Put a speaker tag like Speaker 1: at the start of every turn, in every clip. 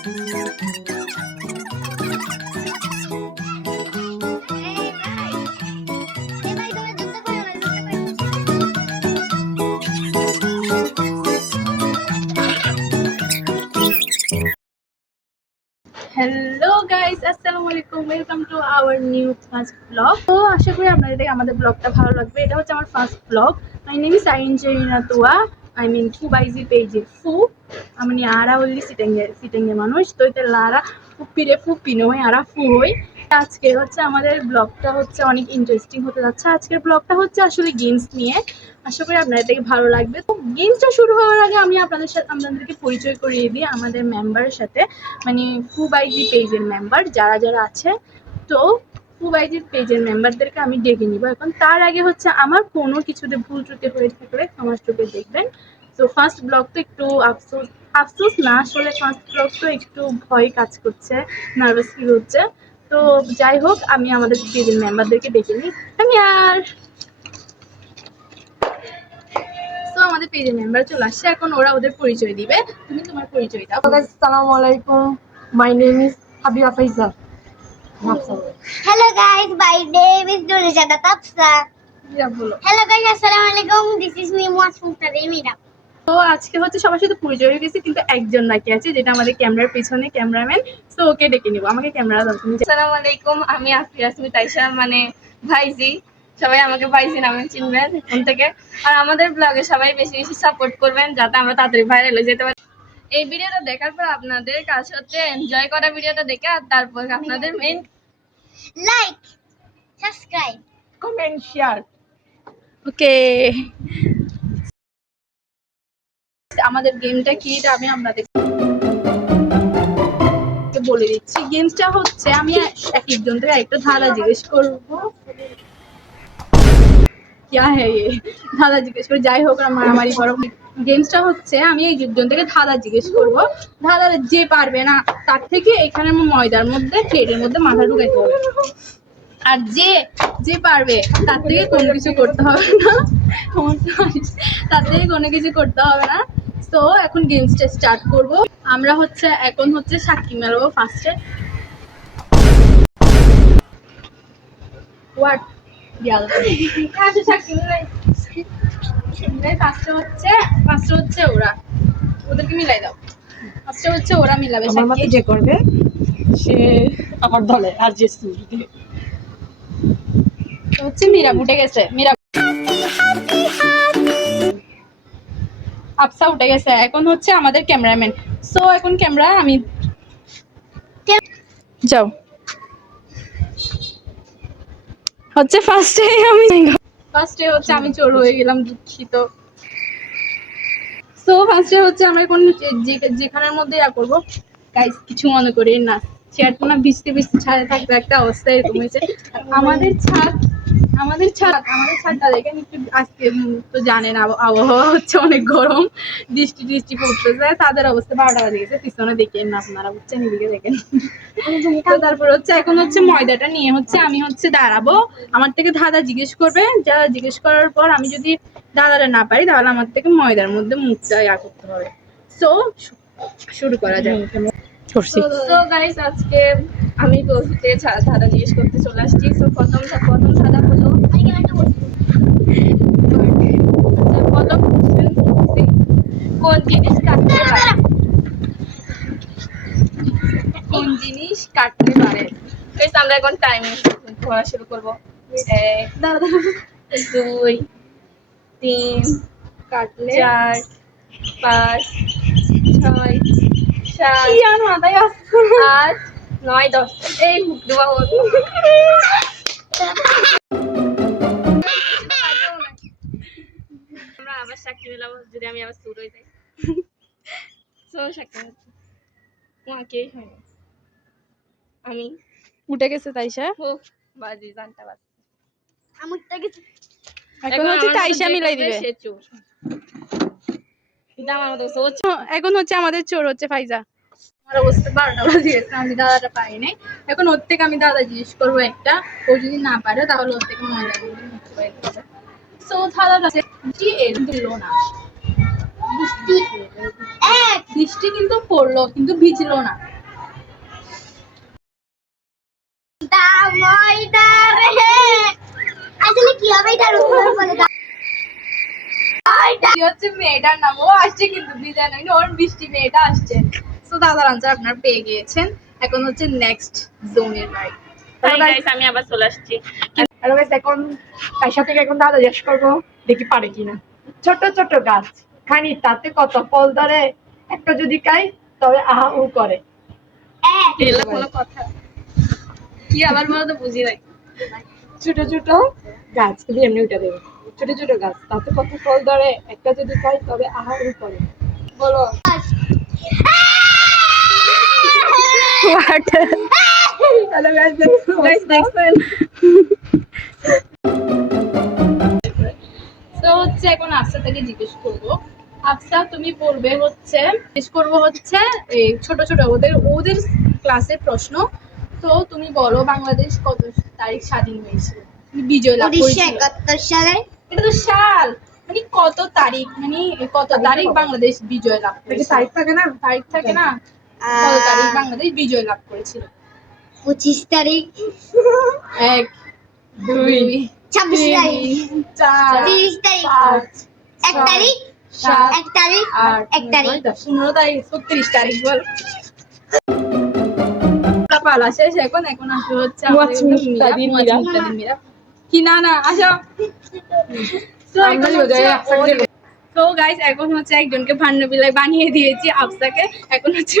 Speaker 1: Hello guys আসসালামু আলাইকুম welcome to our new first blog তো আশা করি আপনাদের আমাদের ব্লগটা ভালো লাগবে। এটা হচ্ছে আমার first blog my name is আইন জেরিনা তোয়া আই মিন ফু বাইজি পেজি ফু আমি আরা হলি সিটেঙ্গে সিটেঙ্গে মানুষ। তো এটা লারা ফুপিরে ফুপি নয় আরা ফু হই আজকে হচ্ছে আমাদের ব্লগটা হচ্ছে অনেক ইন্টারেস্টিং হতে যাচ্ছে। আজকের ব্লগটা হচ্ছে আসলে গেমস নিয়ে। আশা করি আপনাদের থেকে ভালো লাগবে। তো গেমসটা শুরু হওয়ার আগে আমি আপনাদের সাথে, আপনাদেরকে পরিচয় করিয়ে দিই আমাদের মেম্বারের সাথে। মানে ফুবাইজি পেজের মেম্বার যারা যারা আছে। তো ফুবাইজি পেজের মেম্বারদেরকে আমি ডেকে নিব। এখন তার আগে হচ্ছে আমার কোনো কিছুতে ভুল ত্রুটি হয়ে থাকলে আমার চোখে দেখবেন। তো ফার্স্ট ব্লগ তো একটু আফসোস আফসোস না, আসলে ফার্স্ট ব্লগ তো একটু ভয় কাজ করছে নার্ভাস ফিল হচ্ছে। তো যাই হোক, আমি আমাদের পেজের মেম্বারদেরকে ডেকে নিই। আমি আর তো আমাদের পেজের মেম্বার চলে আসছে। এখন ওরা ওদের পরিচয় দিবে। তুমি তোমার পরিচয় দাও।
Speaker 2: Assalamu alaikum. My name is Habiba Faisal.
Speaker 3: Hello guys, my name is Nurjada Tapsa.
Speaker 1: ইয়া বলো
Speaker 3: Hello guys, Assalamu alaikum. This is me, Muasmuta Remira.
Speaker 1: তো আজকে হচ্ছে সবার সাথে পরিচয় হয়ে গেছে কিন্তু একজন বাকি আছে যেটা আমাদের ক্যামেরার পিছনে ক্যামেরাম্যান তো ওকে ডেকে নিবো আমাকে ক্যামেরা দাও তুমি
Speaker 2: আসসালামু আলাইকুম আমি আফরিয়া স্মিত আইসা মানে ভাইজি সবাই আমাকে ভাইজি নামে চিনবেন এখান থেকে আর আমাদের ব্লগে সবাই বেশি বেশি সাপোর্ট করবেন যাতে আমরা তাড়াতাড়ি ভাইরাল হয়ে যেতে পারি এই ভিডিওটা দেখার পর আপনাদের কাজ হচ্ছে এনজয় করা ভিডিওটা দেখে আর তারপর আপনাদের main
Speaker 3: Like, subscribe.
Speaker 2: Comment share
Speaker 1: okay. আমাদের গেমটা কি এটা আমি আপনাদের বলে দিচ্ছি। গেমসটা হচ্ছে আমি এক একজন থেকে একটা ধারা জিজ্ঞেস করব। ক্যা হ্যাঁ দাদা জিজ্ঞেস করে। যাই হোক না মারামারি করো গেমসটা হচ্ছে, আমি এই যুদ্ধ থেকে ধাঁধা জিজ্ঞেস করব। ধাঁধা যে পারবে না, তার থেকে এখানে ময়দার মধ্যে প্লেটের মধ্যে মাথা ঢুকাইতে হবে। আর যে যে পারবে, তার থেকে কোনো কিছু করতে হবে না। তার থেকে কোনো কিছু করতে হবে না। তো এখন গেমসটা স্টার্ট করব। আমরা হচ্ছে এখন হচ্ছে সাক্ষী মেলাবো ফার্স্টে হোয়াট ফার্স্টে হচ্ছে ওরা। ওদেরকে মিলাই দাও। ফার্স্টে হচ্ছে ওরা মিলাবে।
Speaker 2: আমার মতে যে করবে সে আমার দলে আর যে
Speaker 1: হচ্ছে মীরা উঠে গেছে। মীরা আফসা উঠে গেছে। এখন হচ্ছে আমাদের ক্যামেরাম্যান। সো এখন ক্যামেরা আমি যাও। হচ্ছে ফার্স্টে আমি ফার্স্টে হচ্ছে আমি চোর হয়ে গেলাম, দুঃখিত। সো ফার্স্টে হচ্ছে আমরা এখন যেখানের মধ্যে ইয়া করব। গাইস কিছু মনে করি না। চেয়ারটা না ভিজতে ভিজতে ছাদে থাকবে, একটা অবস্থা এরকম হয়েছে। আমাদের ছাদ আমাদের ছাদ আমাদের ছাদটা দেখেন একটু আজকে তো জানেন আব- আবহাওয়া হচ্ছে অনেক গরম বৃষ্টি টিষ্টি পড়তেছে তাদের অবস্থা বারোটা বাজে গেছে পিছনে দেখেন না আপনারা বুঝছেন এদিকে দেখেন। তো তারপর হচ্ছে এখন হচ্ছে ময়দাটা নিয়ে হচ্ছে আমি হচ্ছে দাঁড়াবো আমার থেকে দাদা জিজ্ঞেস করবে যারা জিজ্ঞেস করার পর আমি যদি দাদাটা না পারি তাহলে আমার থেকে ময়দার মধ্যে মুখটা ইয়া করতে হবে। সো শুরু করা যায়
Speaker 2: করছি। তো গাইস আজকে আমি বলতে ধাঁধা জিজ্ঞেস করতে চলে আসছি। তো প্রথম প্রথম ধাঁধা হলো আচ্ছা, প্রথম কোন জিনিস কাটতে পারে?
Speaker 1: কোন জিনিস কাটতে পারে?
Speaker 2: Guys, আমরা এখন টাইম ঘোরা শুরু করব। এক দুই তিন
Speaker 1: কাটলে?
Speaker 2: চার পাঁচ ছয় সাত আট নয় দশ। এই মুখ দেওয়া আমরা আবার সাক্ষী মেলাবো যদি আমি আবার হয়ে যাই। সাক্ষী হয় না। আমি।
Speaker 1: উঠে গেছে তাইসা
Speaker 2: ও বাজি জানটা বাজি।
Speaker 3: আমারটা কিছু
Speaker 1: এখন হচ্ছে তাইসা মিলাই দিবে।
Speaker 2: সে চোর।
Speaker 1: এখন হচ্ছে আমাদের চোর হচ্ছে ফাইজা। আমরা বসতে বারোটা বেলা যেহেতু আমি দাদাটা পাই নাই। এখন ওর থেকে আমি দাদা জিজ্ঞেস করব একটা। ও যদি না পারে তাহলে ওর থেকে মজা সো না।
Speaker 3: বৃষ্টি
Speaker 1: কিন্তু পড়ল কিন্তু ভিজলো না। হচ্ছে মেয়েটার নাম। ও আসছে কিন্তু বিজয় নাই। ওর বৃষ্টি মেয়েটা আসছে। সো দাদার আনসার আপনারা পেয়ে গিয়েছেন। এখন হচ্ছে নেক্সট জোনের
Speaker 2: guys, আমি আবার চলে আসছি।
Speaker 4: হ্যালো গাইস এখন তার থেকে এখন দাদা জিজ্ঞেস করব? দেখি পারে কিনা। ছোট ছোট গাছ। খানি তাতে কত ফল ধরে? একটা যদি খাই তবে আহা উ করে।
Speaker 2: কোনো কথা। কি আবার বলো তো বুঝি নাই।
Speaker 4: ছোট ছোট গাছ। তুমি এমনি উঠে দেবে। ছোট ছোট গাছ। তাতে কত ফল ধরে? একটা যদি খাই তবে আহা উ করে। বলো। হ্যালো গাইস
Speaker 2: Guys, দেখছেন
Speaker 1: তো হচ্ছে এখন আফসা থেকে জিজ্ঞেস করব। আফসা তুমি বলবে হচ্ছে জিজ্ঞেস করব হচ্ছে এই ছোট ছোট ওদের ওদের ক্লাসের প্রশ্ন। তো তুমি বলো বাংলাদেশ কত তারিখ স্বাধীন হয়েছিল বিজয় লাভ করেছিল।
Speaker 3: সালে।
Speaker 1: এটা তো সাল। মানে কত তারিখ? মানে কত তারিখ বাংলাদেশ বিজয় লাভ
Speaker 4: সাইড থাকে না?
Speaker 1: তারিখ থাকে না? কত তারিখ? বাংলাদেশ বিজয় লাভ করেছিল।
Speaker 3: পঁচিশ তারিখ।
Speaker 1: এক দুই
Speaker 3: ছাব্বিশ তারিখ।
Speaker 1: চার
Speaker 3: তিরিশ তারিখ। এক তারিখ। এক তারিখ। এক তারিখ।
Speaker 1: পনেরো তারিখ ছত্রিশ তারিখ বল। পালা শেষ এখন এখন আসবে হচ্ছে। কি না না আসো। তো
Speaker 4: আমরা
Speaker 1: এখন হচ্ছে একজনকে বানিয়ে দিয়েছি আফসাকে। এখন হচ্ছে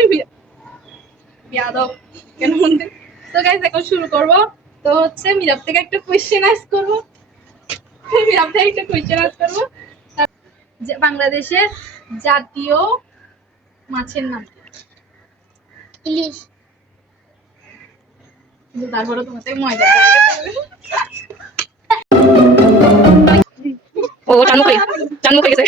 Speaker 1: কেন তো গাইস এখন শুরু করব। তো হচ্ছে মিরাব থেকে একটা কোয়েশ্চেন আস করব। মিরাব থেকে একটা কোয়েশ্চেন আস করব। যে বাংলাদেশের জাতীয় মাছের নাম
Speaker 3: ইলিশ।
Speaker 1: কিন্তু তারপরে তোমার থেকে ময়দা।
Speaker 2: ও চানু কই চানু কই গেছে।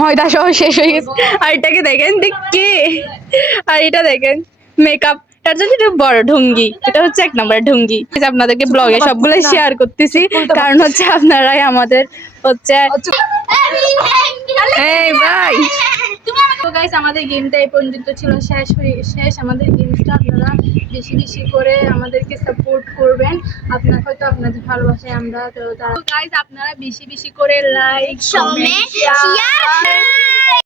Speaker 5: ময়দা সহ শেষ হয়ে গেছে। আর এটাকে দেখেন, দেখি আর এটা দেখেন মেকআপ তার জন্য এটা বড় ঢঙ্গি। এটা হচ্ছে এক নম্বর আপনাদেরকে ব্লগে শেয়ার করতেছি। কারণ হচ্ছে আপনারাই আমাদের হচ্ছে ভাই!
Speaker 1: গাইস আমাদের গেমটা এই পর্যন্ত ছিল। শেষ হয়ে শেষ। আমাদের গেমটা আপনারা বেশি বেশি করে আমাদেরকে সাপোর্ট করবেন। আপনার হয়তো আপনাদের ভালোবাসায় আমরা তো গাইস আপনারা বেশি বেশি করে লাইক
Speaker 3: কমেন্ট শেয়ার